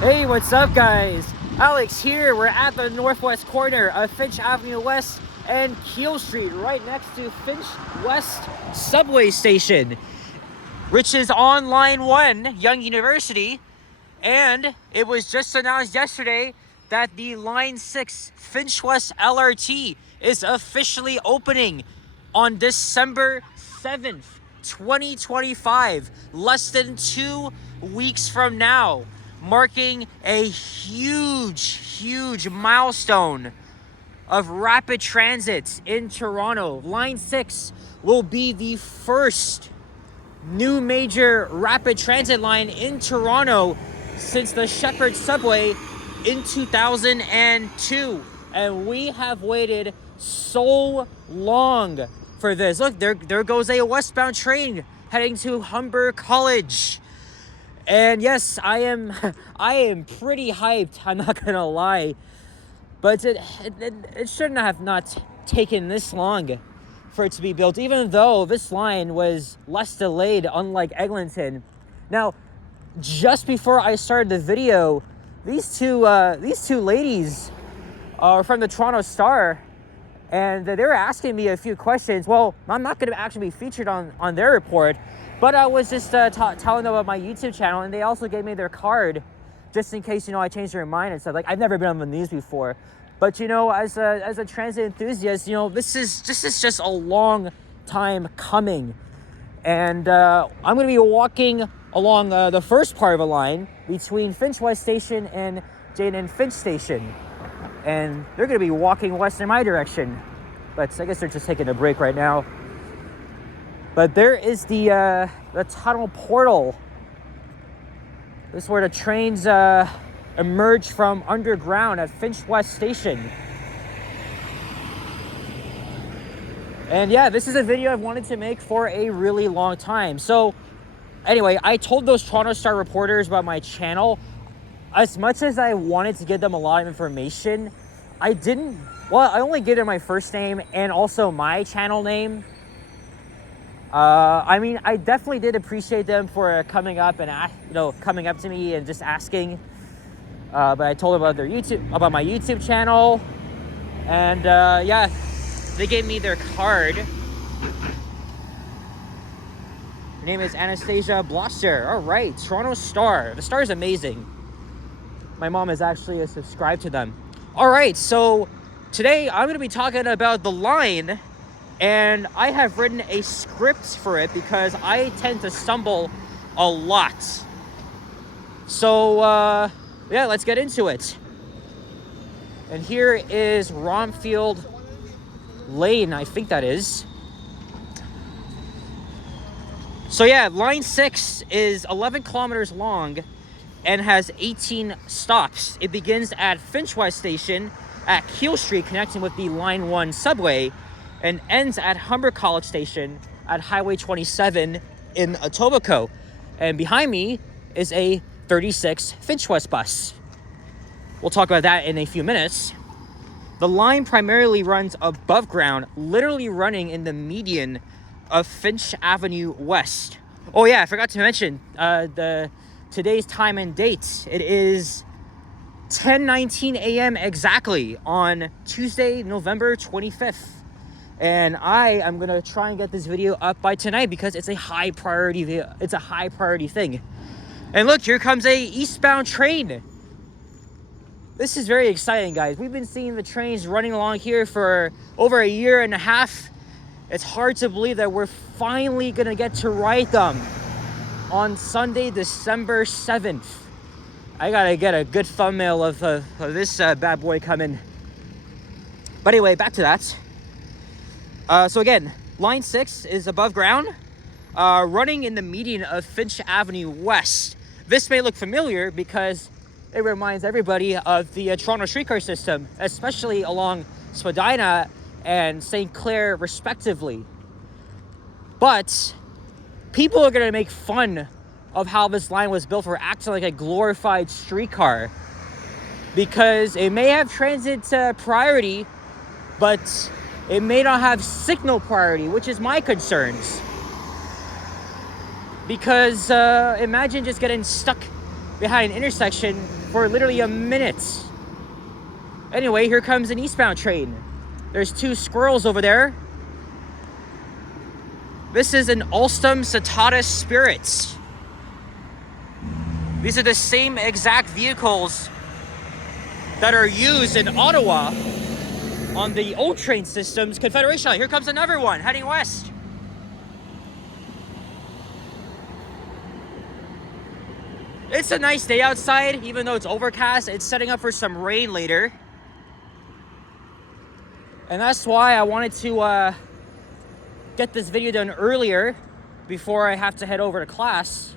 Hey, what's up, guys? Alex here. We're at the northwest corner of Finch Avenue West and Keel Street, right next to Finch West subway station, which is on Line 1, Young University. And it was just announced yesterday that the Line 6 Finch West LRT is officially opening on December 7th, 2025, less than 2 weeks from now, marking a huge milestone of rapid transit in Toronto. Line 6 will be the first new major rapid transit line in Toronto since the Shepherd subway in 2002. And we have waited so long for this. Look, there goes a westbound train heading to Humber College. And yes, I am pretty hyped, I'm not gonna lie. But it shouldn't have not taken this long for it to be built, even though this line was less delayed, unlike Eglinton. Now, just before I started the video, these two ladies are from the Toronto Star, and they were asking me a few questions. Well, I'm not going to actually be featured on their report, but I was just telling them about my YouTube channel, and they also gave me their card just in case, I changed their mind and stuff. Like, I've never been on the news before, but as a transit enthusiast, this is just a long time coming. And I'm going to be walking along the first part of a line between Finch West Station and Jane and Finch Station. And they're going to be walking west in my direction. But I guess they're just taking a break right now. But there is the tunnel portal. This is where the trains emerge from underground at Finch West Station. And yeah, this is a video I've wanted to make for a really long time. So anyway, I told those Toronto Star reporters about my channel. As much as I wanted to give them a lot of information, I only gave them my first name and also my channel name. I definitely did appreciate them for coming up to me and just asking. But I told them about my YouTube channel, and yeah, they gave me their card. Her name is Anastasia Bloster. All right, Toronto Star. The Star is amazing. My mom is actually subscribed to them. All right, so today I'm going to be talking about the line, and I have written a script for it because I tend to stumble a lot. So yeah, let's get into it. And here is Romfield Lane, I think that is. So yeah, Line 6 is 11 kilometers long and has 18 stops. It begins at Finch West Station at Keel Street, connecting with the Line 1 subway, and ends at Humber College Station at Highway 27 in Etobicoke. And behind me is a 36 Finch West bus. We'll talk about that in a few minutes. The line primarily runs above ground, literally running in the median of Finch Avenue West. Oh yeah, I forgot to mention today's time and date. It is 10:19 a.m. exactly on Tuesday, November 25th. And I am gonna try and get this video up by tonight because it's a high priority video. It's a high priority thing. And look, here comes a eastbound train. This is very exciting, guys. We've been seeing the trains running along here for over a year and a half. It's hard to believe that we're finally gonna get to ride them on Sunday, December 7th. I gotta get a good thumbnail of this bad boy coming. But anyway, back to that. So again, Line 6 is above ground, running in the median of Finch Avenue West. This may look familiar because it reminds everybody of the Toronto streetcar system, especially along Spadina and St. Clair, respectively. But people are going to make fun of how this line was built for acting like a glorified streetcar, because it may have transit priority, but it may not have signal priority, which is my concerns. Because imagine just getting stuck behind an intersection for literally a minute. Anyway, here comes an eastbound train. There's 2 squirrels over there. This is an Alstom Citatus Spirits. These are the same exact vehicles that are used in Ottawa on the old train system's Confederation line. Here comes another one heading west. It's a nice day outside, even though it's overcast. It's setting up for some rain later. And that's why I wanted to get this video done earlier before I have to head over to class.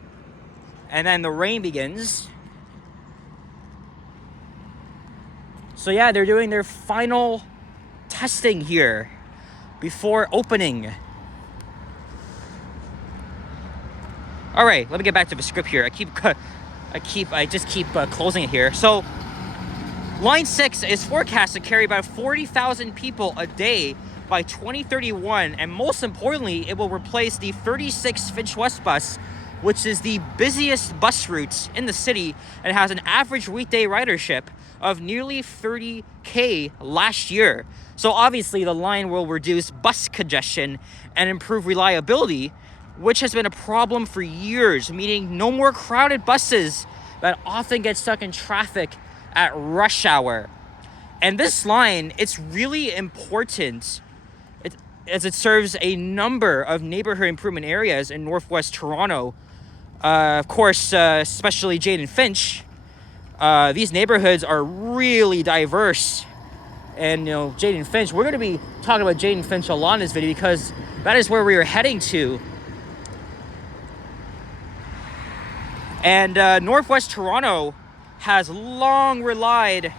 And then the rain begins. So yeah, they're doing their final testing here before opening. All right, let me get back to the script here. I just keep closing it here. So Line 6 is forecast to carry about 40,000 people a day by 2031, and most importantly, it will replace the 36 Finch West bus, which is the busiest bus route in the city and has an average weekday ridership of nearly 30K last year. So obviously the line will reduce bus congestion and improve reliability, which has been a problem for years, meaning no more crowded buses that often get stuck in traffic at rush hour. And this line, it's really important as it serves a number of neighborhood improvement areas in Northwest Toronto. Of course, especially Jane and Finch. These neighborhoods are really diverse. And, you know, Jane and Finch, we're going to be talking about Jane and Finch a lot in this video because that is where we are heading to. And Northwest Toronto has long relied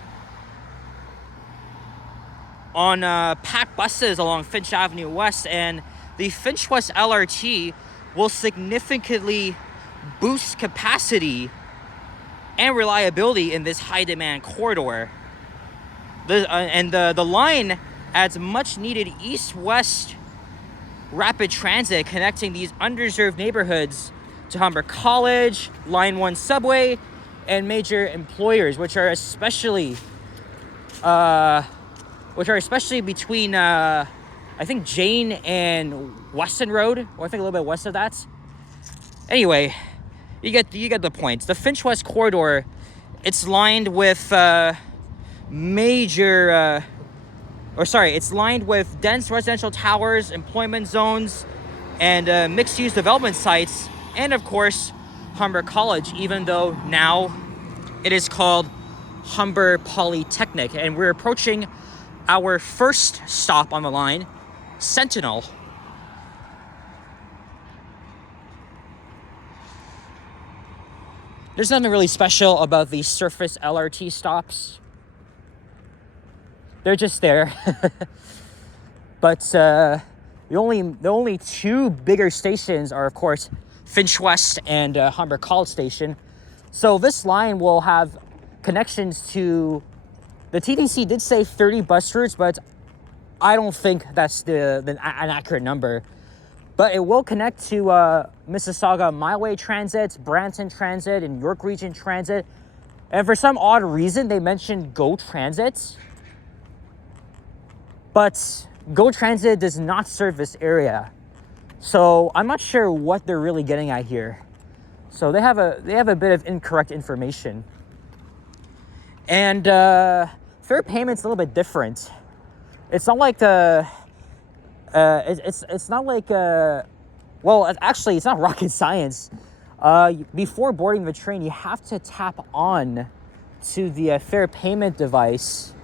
on packed buses along Finch Avenue West, and the Finch West LRT will significantly boost capacity and reliability in this high-demand corridor. The line adds much-needed east-west rapid transit connecting these underserved neighborhoods to Humber College, Line 1 subway, and major employers, which are especially between I think Jane and Weston Road, or I think a little bit west of that. Lined the point. The Finch West corridor, it's lined with it's lined with dense residential towers, employment zones, and mixed-use development sites, and of course Humber College, even though now it is called Humber Polytechnic. And we're approaching our first stop on the line, Sentinel. There's nothing really special about these surface LRT stops. They're just there. But the only 2 bigger stations are, of course, Finch West and Humber College Station. So this line will have connections to, the TTC did say 30 bus routes, but I don't think that's an accurate number. But it will connect to Mississauga Mileway Transit, Brampton Transit, and York Region Transit. And for some odd reason, they mentioned GO Transit. But GO Transit does not serve this area. So I'm not sure what they're really getting at here. So they have a bit of incorrect information. And fare payment's a little bit different. It's not like it's not like well, actually it's not rocket science. Before boarding the train, you have to tap on to the fare payment device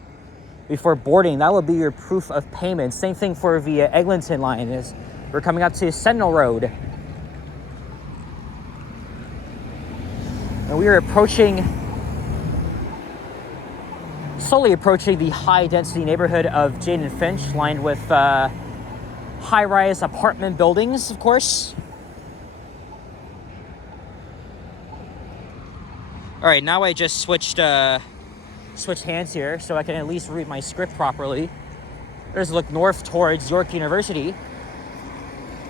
before boarding. That will be your proof of payment. Same thing for the Eglinton line. Is we're coming up to Sentinel Road. And we are slowly approaching the high-density neighborhood of Jane and Finch, lined with high-rise apartment buildings, of course. All right, now I just switched hands here so I can at least read my script properly. There's a look north towards York University.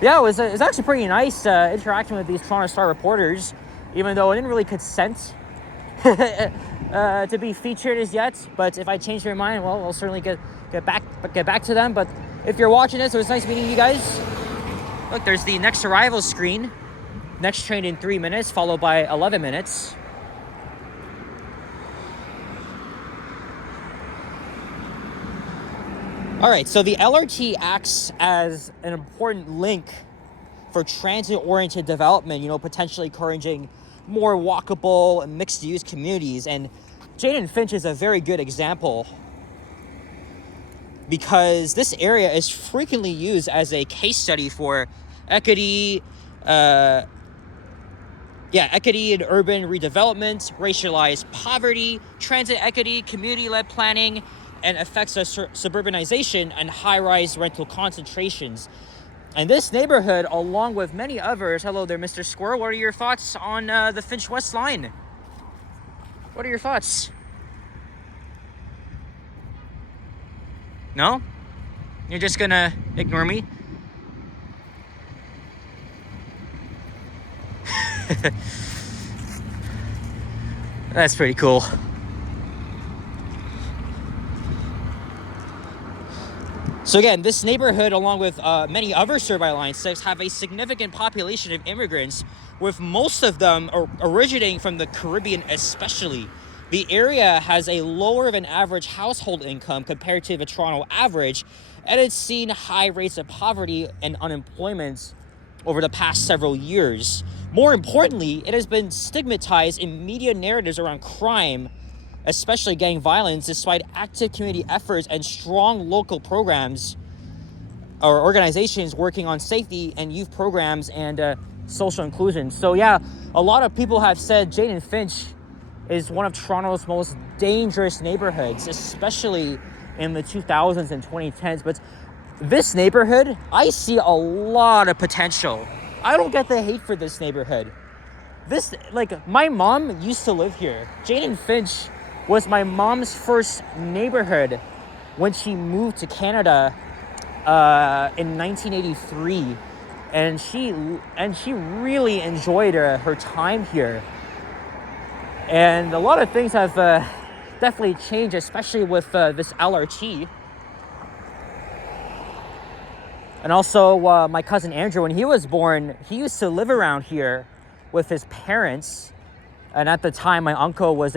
Yeah, it was actually pretty nice interacting with these Toronto Star reporters, even though I didn't really consent. to be featured as yet, but if I change my mind, well, I'll certainly get back to them. But if you're watching this, it was nice meeting you guys. Look, there's the next arrival screen. Next train in 3 minutes, followed by 11 minutes. All right, so the LRT acts as an important link for transit-oriented development, potentially encouraging more walkable and mixed-use communities. And Jane and Finch is a very good example because this area is frequently used as a case study for equity, equity in urban redevelopment, racialized poverty, transit equity, community-led planning, and effects of suburbanization and high-rise rental concentrations. And this neighborhood, along with many others, hello there, Mr. Squirrel, what are your thoughts on the Finch West line? What are your thoughts? No? You're just gonna ignore me? That's pretty cool. So again, this neighborhood, along with many other served by Line 6, have a significant population of immigrants, with most of them originating from the Caribbean especially. The area has a lower than average household income compared to the Toronto average, and it's seen high rates of poverty and unemployment over the past several years. More importantly, it has been stigmatized in media narratives around crime, especially gang violence, despite active community efforts and strong local programs or organizations working on safety and youth programs and social inclusion. So yeah, a lot of people have said Jane and Finch is one of Toronto's most dangerous neighborhoods, especially in the 2000s and 2010s. But this neighborhood, I see a lot of potential. I don't get the hate for this neighborhood. My mom used to live here. Jane and Finch was my mom's first neighborhood when she moved to Canada in 1983, and she really enjoyed her time here. And a lot of things have definitely changed, especially with this LRT. And also my cousin Andrew, when he was born, he used to live around here with his parents. And at the time, my uncle was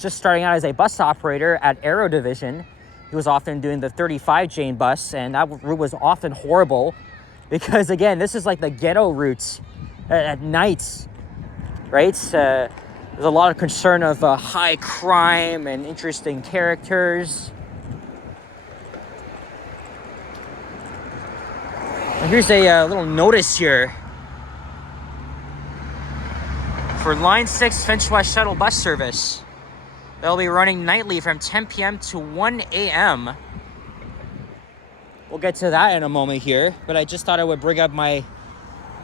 just starting out as a bus operator at Aero Division. He was often doing the 35 Jane bus, and that route was often horrible because, again, this is like the ghetto route at night, right? There's a lot of concern of high crime and interesting characters. And here's a little notice here for Line 6 Finch West Shuttle bus service. They'll be running nightly from 10 p.m. to 1 a.m. We'll get to that in a moment here, but I just thought I would bring up my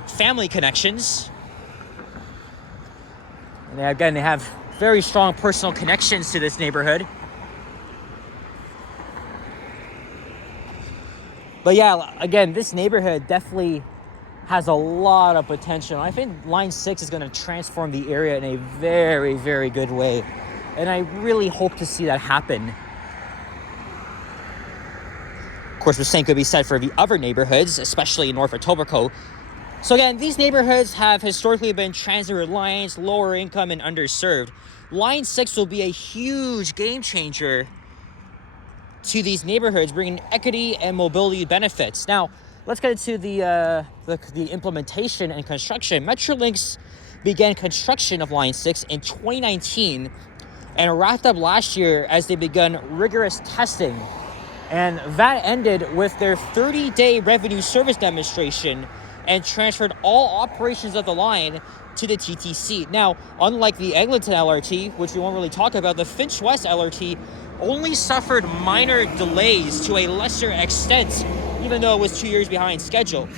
family connections. And again, they have very strong personal connections to this neighborhood. But yeah, again, this neighborhood definitely has a lot of potential. I think Line 6 is going to transform the area in a very, very good way. And I really hope to see that happen. Of course, the same could be said for the other neighborhoods, especially in North Etobicoke. So again, these neighborhoods have historically been transit reliant, lower income, and underserved. Line 6 will be a huge game changer to these neighborhoods, bringing equity and mobility benefits. Now, let's get into the implementation and construction. Metrolinx began construction of Line 6 in 2019 and wrapped up last year as they begun rigorous testing. And that ended with their 30-day revenue service demonstration and transferred all operations of the line to the TTC. Now, unlike the Eglinton LRT, which we won't really talk about, the Finch West LRT only suffered minor delays to a lesser extent, even though it was 2 years behind schedule.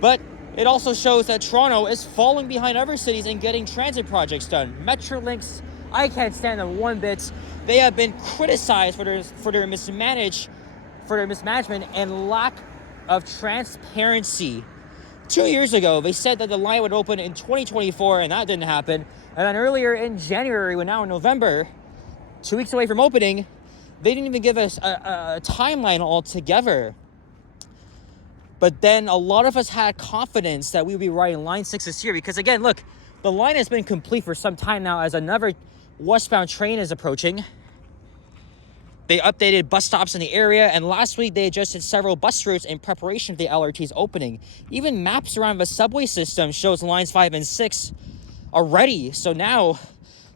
But it also shows that Toronto is falling behind other cities in getting transit projects done. Metrolinx, I can't stand them one bit. They have been criticized for their mismanagement and lack of transparency. 2 years ago, they said that the line would open in 2024, and that didn't happen. And then earlier in January, we're now in November, 2 weeks away from opening, they didn't even give us a timeline altogether. But then a lot of us had confidence that we would be riding Line 6 this year because, again, look, the line has been complete for some time now as another westbound train is approaching. They updated bus stops in the area, and last week they adjusted several bus routes in preparation for the LRT's opening. Even maps around the subway system shows Lines 5 and 6 already, so now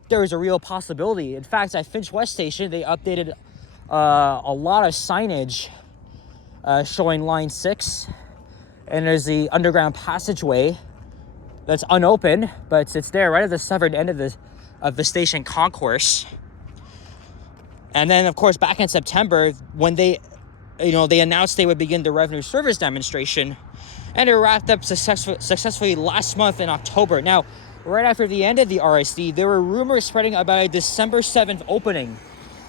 there is a real possibility. In fact, at Finch West Station, they updated a lot of signage showing Line 6, and there's the underground passageway that's unopened, but it's there right at the southern end of the station concourse. And then, of course, back in September, when they announced they would begin the revenue service demonstration, and it wrapped up successfully last month in October. Now, right after the end of the RSD, there were rumors spreading about a December 7th opening.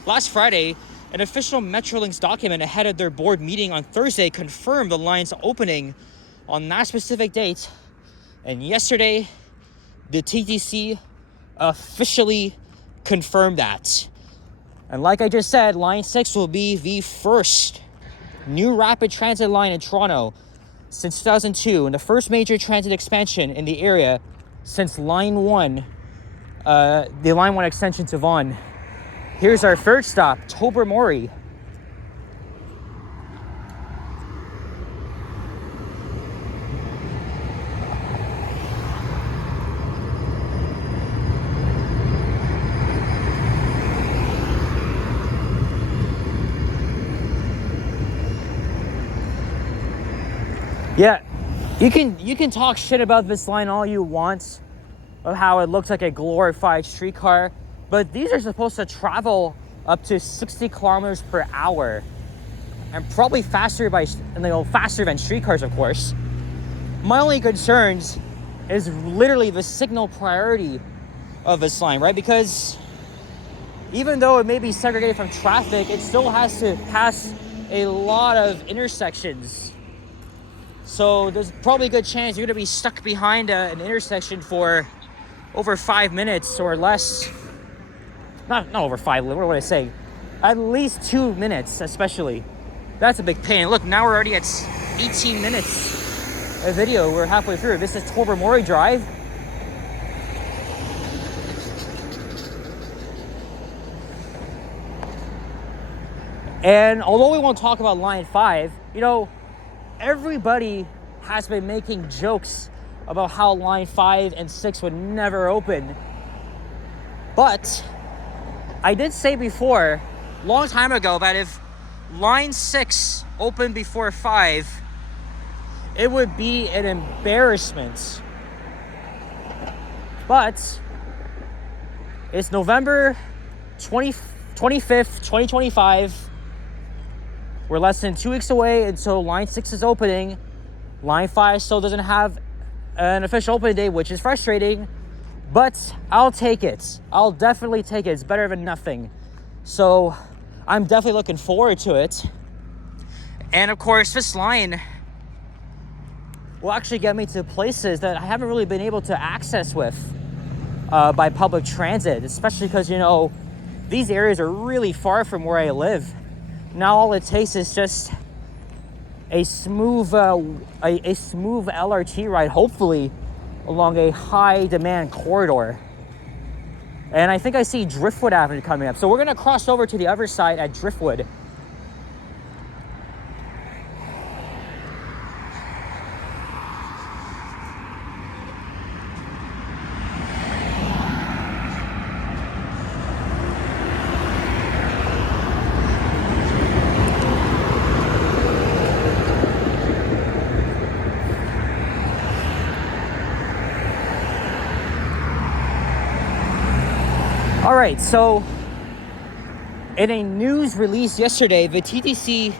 Last Friday, an official Metrolinx document ahead of their board meeting on Thursday confirmed the line's opening on that specific date. And yesterday, the TTC officially confirmed that. And like I just said, Line 6 will be the first new rapid transit line in Toronto since 2002, and the first major transit expansion in the area since Line 1, the Line 1 extension to Vaughan. Here's our third stop, Tobermory. Yeah, you can talk shit about this line all you want, of how it looks like a glorified streetcar, but these are supposed to travel up to 60 kilometers per hour, and probably faster than streetcars, of course. My only concerns is literally the signal priority of this line, right? Because even though it may be segregated from traffic, it still has to pass a lot of intersections. So there's probably a good chance you're going to be stuck behind an intersection for over 5 minutes or less. Not over 5, what would I say? At least 2 minutes, especially. That's a big pain. Look, now we're already at 18 minutes of video. We're halfway through. This is Tobermory Drive. And although we won't talk about Line 5, everybody has been making jokes about how Line 5 and 6 would never open. But I did say before, long time ago, that if Line 6 opened before 5, it would be an embarrassment. But it's November 25th, 2025. We're less than 2 weeks away until Line 6 is opening. Line 5 still doesn't have an official opening date, which is frustrating, but I'll take it. I'll definitely take it. It's better than nothing. So I'm definitely looking forward to it. And of course, this line will actually get me to places that I haven't really been able to access with by public transit, especially because, these areas are really far from where I live. Now all it takes is just a smooth LRT ride, hopefully, along a high demand corridor. And I think I see Driftwood Avenue coming up. So we're gonna cross over to the other side at Driftwood. All right, so in a news release yesterday, the TTC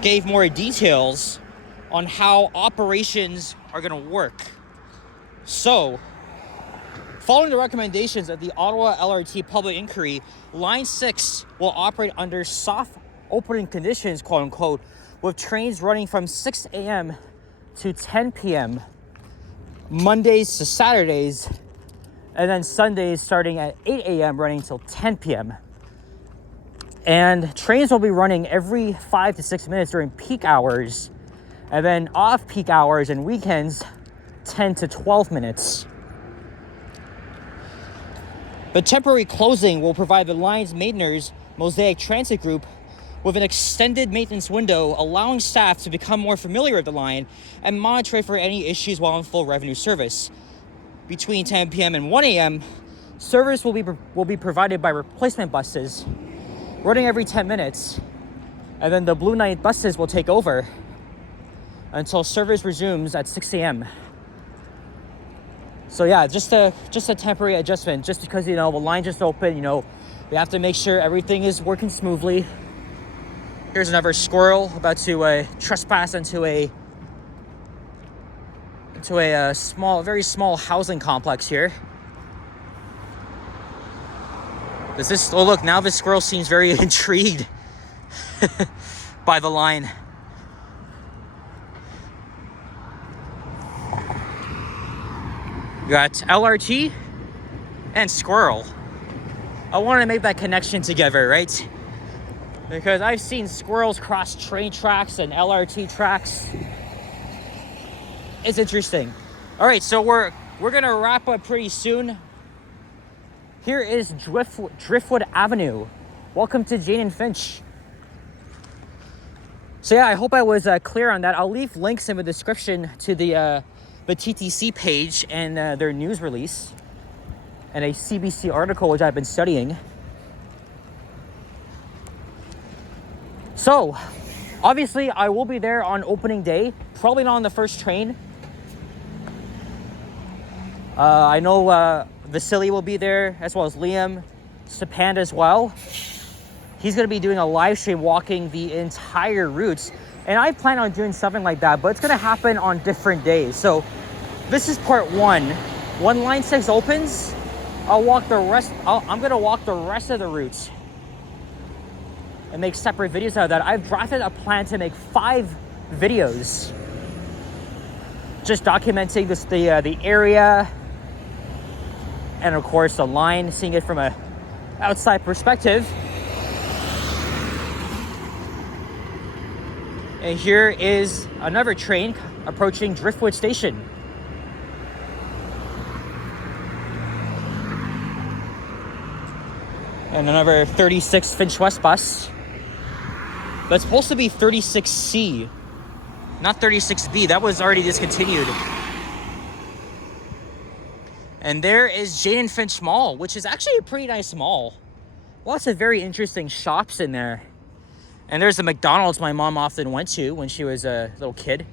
gave more details on how operations are going to work. So, following the recommendations of the Ottawa LRT public inquiry, Line 6 will operate under soft opening conditions, quote unquote, with trains running from 6 a.m. to 10 p.m. Mondays to Saturdays, and then Sundays starting at 8 a.m. running until 10 p.m. And trains will be running every 5 to 6 minutes during peak hours, and then off peak hours and weekends, 10 to 12 minutes. The temporary closing will provide the line's maintainers, Mosaic Transit Group, with an extended maintenance window, allowing staff to become more familiar with the line and monitor for any issues while in full revenue service. Between 10 p.m. and 1 a.m., service will be provided by replacement buses running every 10 minutes, and then the Blue Knight buses will take over until service resumes at 6 a.m. So yeah, just a temporary adjustment, just because, you know, the line just opened, you know, we have to make sure everything is working smoothly. Here's another squirrel about to trespass into a very small housing complex here. Oh look, now this squirrel seems very intrigued by the line. You got LRT and squirrel. I want to make that connection together, right? Because I've seen squirrels cross train tracks and LRT tracks. It's interesting. All right, so we're gonna wrap up pretty soon. Here is Driftwood Avenue. Welcome to Jane and Finch. So yeah, I hope I was clear on that. I'll leave links in the description to the TTC page and their news release and a CBC article which I've been studying. So, obviously, I will be there on opening day. Probably not on the first train. I know Vasily will be there, as well as Liam, Stepand as well. He's going to be doing a live stream walking the entire route. And I plan on doing something like that, but it's going to happen on different days. So, this is part one. When Line 6 opens, I'm going to walk the rest of the route and make separate videos out of that. I've drafted a plan to make 5 videos just documenting the area and of course the line, seeing it from a outside perspective. And here is another train approaching Driftwood Station. And another 36 Finch West bus. That's supposed to be 36C, not 36B. That was already discontinued. And there is Jane and Finch Mall, which is actually a pretty nice mall. Lots of very interesting shops in there. And there's the McDonald's my mom often went to when she was a little kid.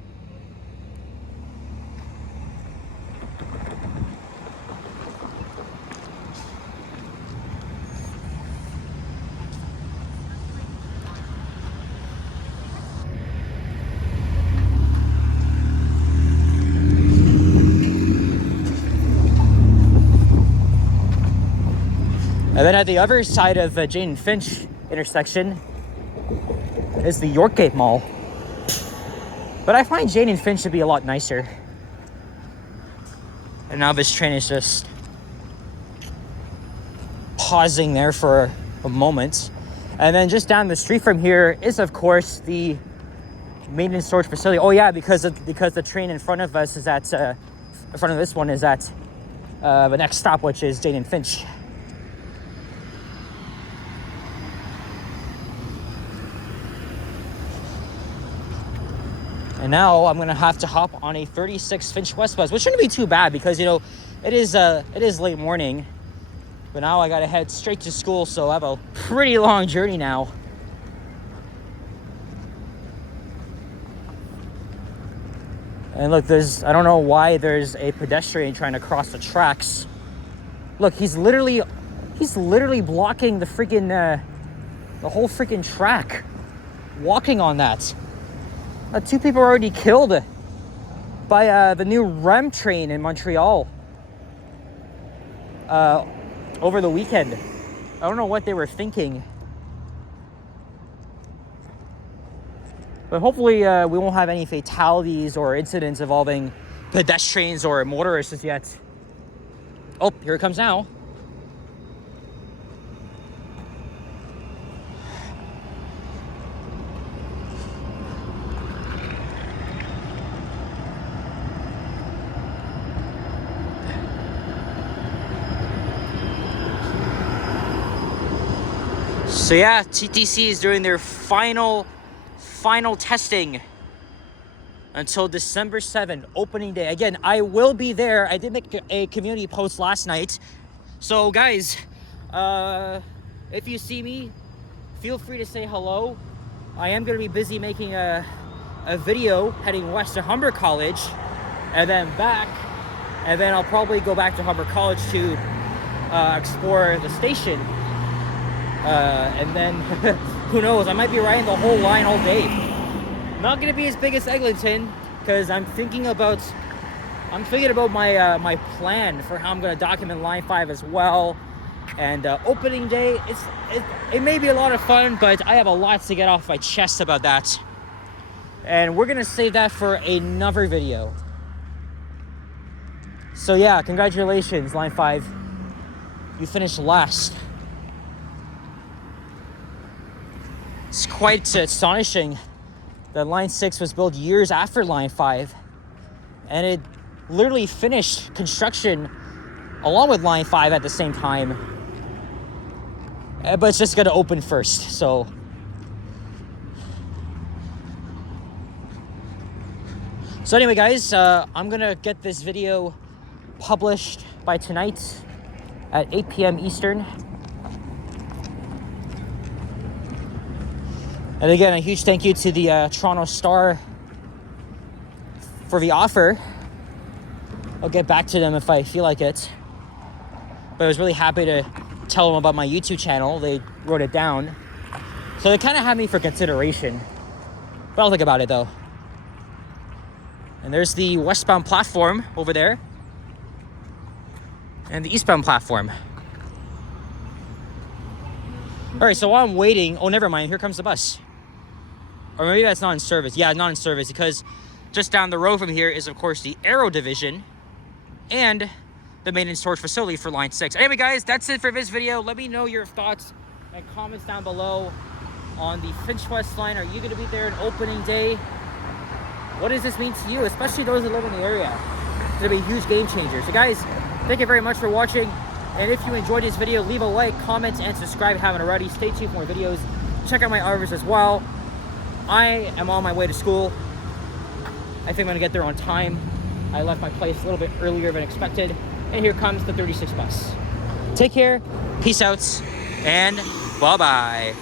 And then at the other side of Jane and Finch intersection is the Yorkgate Mall. But I find Jane and Finch to be a lot nicer. And now this train is just pausing there for a moment. And then just down the street from here is, of course, the maintenance storage facility. Oh yeah, because the train in front of us is at, in front of this one is at the next stop, which is Jane and Finch. And now I'm gonna have to hop on a 36 Finch West bus, which shouldn't be too bad because, you know, it is late morning. But now I gotta head straight to school, so I have a pretty long journey now. And look, I don't know why there's a pedestrian trying to cross the tracks. Look, he's literally blocking the freaking, the whole freaking track, walking on that. 2 people were already killed by the new REM train in Montreal over the weekend. I don't know what they were thinking. But hopefully we won't have any fatalities or incidents involving pedestrians or motorists yet. Oh, here it comes now. So yeah, TTC is doing their final testing until December 7th, opening day. Again, I will be there. I did make a community post last night. So guys, if you see me, feel free to say hello. I am going to be busy making a video heading west to Humber College and then back. And then I'll probably go back to Humber College to explore the station. And then, who knows, I might be riding the whole line all day. Not gonna be as big as Eglinton, because I'm thinking about my my plan for how I'm gonna document Line 5 as well. And opening day, it may be a lot of fun, but I have a lot to get off my chest about that. And we're gonna save that for another video. So yeah, congratulations, Line 5. You finished last. It's quite astonishing that Line 6 was built years after Line 5, and it literally finished construction along with Line 5 at the same time. But it's just gonna open first, so. So anyway, guys, I'm gonna get this video published by tonight at 8 p.m. Eastern. And again, a huge thank you to the Toronto Star for the offer. I'll get back to them if I feel like it. But I was really happy to tell them about my YouTube channel. They wrote it down. So they kind of had me for consideration. But I'll think about it though. And there's the westbound platform over there. And the eastbound platform. All right, so while I'm waiting, oh, never mind, here comes the bus. Or maybe that's not in service. Yeah, not in service, because just down the road from here is, of course, the Aero Division and the maintenance storage facility for Line 6. Anyway, guys, that's it for this video. Let me know your thoughts and comments down below on the Finch West line. Are you going to be there on opening day? What does this mean to you, especially those that live in the area? It's going to be a huge game changer. So, guys, thank you very much for watching. And if you enjoyed this video, leave a like, comment, and subscribe if you haven't already. Stay tuned for more videos. Check out my others as well. I am on my way to school. I think I'm gonna get there on time. I left my place a little bit earlier than expected. And here comes the 36 bus. Take care, peace out, and bye-bye.